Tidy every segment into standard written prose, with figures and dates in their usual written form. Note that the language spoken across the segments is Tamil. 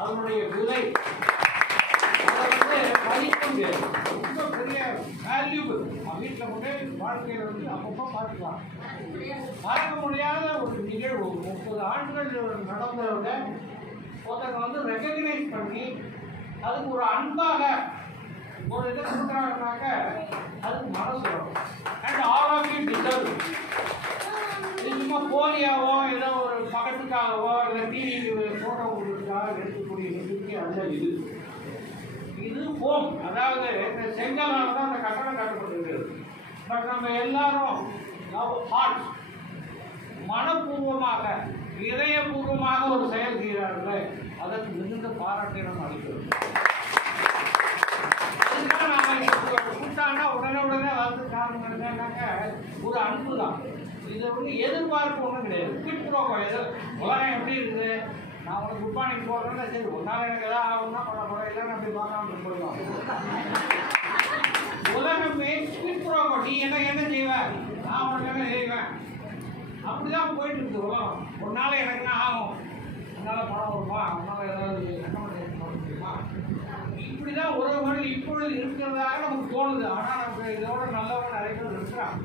அதனுடைய விலை அதை மதிக்க முடியாது. ரொம்ப பெரிய வேல்யூபிள். வீட்டில் கொண்டே வாழ்க்கையில் அப்பப்போ பார்த்துக்கலாம். மறக்க முடியாத ஒரு நிகழ்வு. 30 ஆண்டுகள் நடந்ததை விட ஒருத்தங்க ரெக்கக்னைஸ் பண்ணி அதுக்கு ஒரு அன்பாக ஒரு இதை கொடுக்குறாங்கனாக்க அதுக்கு மனசு வரும். And all of you deserve. இது சும்மா போலியாவோ ஏதோ ஒரு பக்கத்துக்காகவோ இல்லை டிவி ஃபோட்டோ கொடுக்குறதுக்காக எடுக்கக்கூடிய நிகழ்ச்சி அல்ல இது. இது ஹோம். அதாவது இந்த செங்கலால் தான் அந்த கட்டடம் கட்டப்பட்டிருக்கிறது. பட் நம்ம எல்லாரும் ஹார்ட் மனப்பூர்வமாக இதயபூர்வமாக ஒரு செயல் செய்கிறார்கள். அதற்கு மிகுந்த பாராட்டை நம்ம அளிக்கிறோம். அதுக்காக நாங்கள் கூட்டானா உடனே காரணம் என்னன்னாக்க ஒரு அன்பு தான். இதை எதிர்பார்ப்பு ஒன்றும் கிடையாது. குவிட்ப்ரோக்கோ ஏதோ உலகம் எப்படி இருக்குது, நான் உனக்கு குட் மார்னிங் போடுறேன்னா சரி ஒன்றால் எனக்கு எதாவது ஆகும்னா பண்ண போகிறேன், இல்லைன்னு அப்படி பார்க்காம போயிடுவாங்க. உலகமே குவிட்ப்ரோக்கோ. நீ என்ன செய்வேன், நான் உனக்கு என்ன செய்வேன், அப்படிதான் போயிட்டு இருக்குது உலகம். ஒரு நாள் எனக்கு என்ன ஆகும், அதனால் பணம் வருமா, அதனால் ஏதாவது ரெக்கமெண்டேஷன் பண்ண முடியுமா, இப்படிதான் உறவுகள் இப்பொழுது இருக்கிறதாக நமக்கு தோணுது. ஆனால் நமக்கு இதோட நல்லவங்க நிறைய பேர் இருக்கிறாங்க.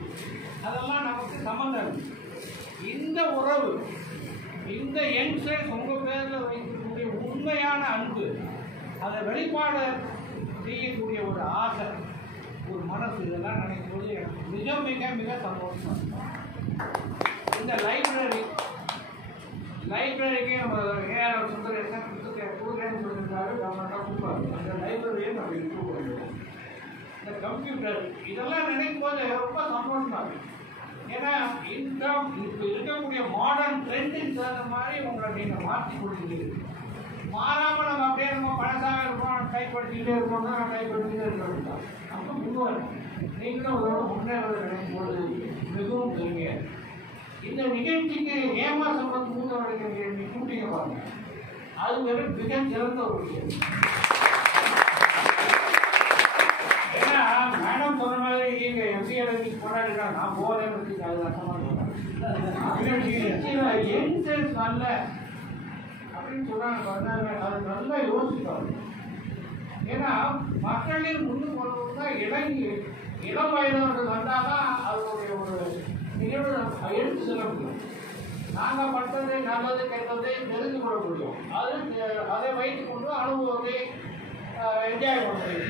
அதெல்லாம் நமக்கு சம்பந்தம். இந்த உறவு, இந்த யங்ஸ்டர்ஸ் உங்கள் பேரில் வைக்கக்கூடிய உண்மையான அன்பு, அதை வெளிப்பாடு செய்யக்கூடிய ஒரு ஆசை, ஒரு மனசு, இதெல்லாம் நினைக்கும் போது எனக்கு மிக மிக மிக சந்தோஷம். இந்த லைப்ரரிக்கே நம்ம ஏஆர் சுந்தரேசன் கொடுக்குறேன்னு சொல்லியிருந்தாரு. கவர்மெண்ட்டாக கொடுப்பாரு. அந்த லைப்ரரியை நம்ம இம்ப்ரூவ் பண்ணிடுவோம். இந்த கம்ப்யூட்டர் இதெல்லாம் நினைக்கும் போது ரொம்ப சந்தோஷமாக இருக்கு. ஏன்னா இப்போ இருக்கக்கூடிய மாடர்ன் ட்ரெண்டின் தகுந்த மாதிரி உங்களை நீங்கள் மாற்றி கொடுத்துருக்கீங்க. மாறாமல் நம்ம அப்படியே நம்ம பழசாக இருக்கோம், டைப் படிச்சுக்கிட்டே இருக்கோம்னா டைப் படிச்சுட்டே இருக்கோம். நம்ம முன்வரும். நீங்களும் அதோட முன்னேறதை நினைக்கும் போது மிகவும் பெருமையாக. இந்த நிகழ்ச்சிக்கு ஏமா சம்பளம் மூத்தவர்கள் நீ கூட்டிங்க பாருங்க, அது வெறும் மிக சிறந்த ஒரு விஷயம். ஏன்னா மேடம் சொன்ன மாதிரி இங்கே எம்பிஏ கொண்டாடிட்டாங்க, நான் போகிறேன்னு வச்சுக்க அது அர்த்தமாக யங்ஸ்டர்ஸ் நல்ல அப்படின்னு சொன்னாங்க. அது நல்லா யோசிப்பாங்க. ஏன்னா மக்களின் முன்னுக்கு கொண்டு தான் இளம் வயதவர்கள் வந்தால் தான் அதனுடைய ஒரு நிகழ்வு எடுத்து செல்ல முடியும். நாங்கள் பட்டது நல்லது கெட்டதை தெரிந்து கொள்ள முடியும். அதை வைத்துக்கொண்டு அனுபவத்தை என்ஜாய் பண்ண முடியும்.